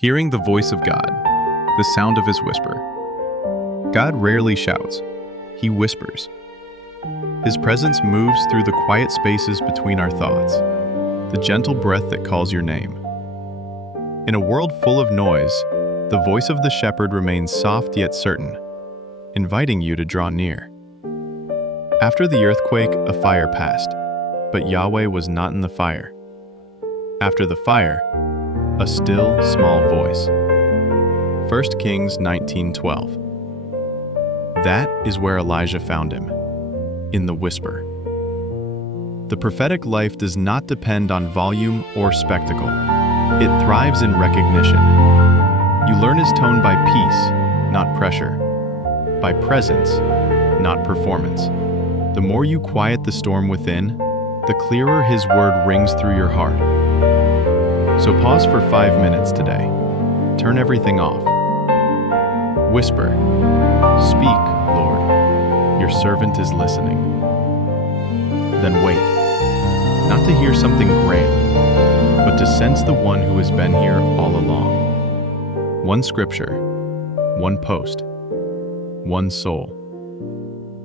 Hearing the voice of God, the sound of his whisper. God rarely shouts, he whispers. His presence moves through the quiet spaces between our thoughts, the gentle breath that calls your name. In a world full of noise, the voice of the shepherd remains soft yet certain, inviting you to draw near. After the earthquake, a fire passed, but Yahweh was not in the fire. After the fire, a still, small voice. 1 Kings 19:12. That is where Elijah found him, in the whisper. The prophetic life does not depend on volume or spectacle. It thrives in recognition. You learn his tone by peace, not pressure, by presence, not performance. The more you quiet the storm within, the clearer his word rings through your heart. So pause for 5 minutes today. Turn everything off. Whisper, "Speak, Lord, your servant is listening." Then wait, not to hear something grand, but to sense the one who has been here all along. One scripture, one post, one soul.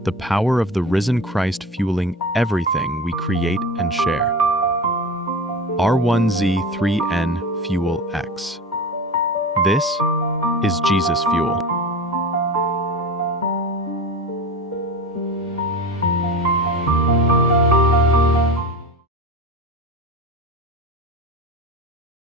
The power of the risen Christ fueling everything we create and share. R1Z3N Fuel X. This is Jesus Fuel.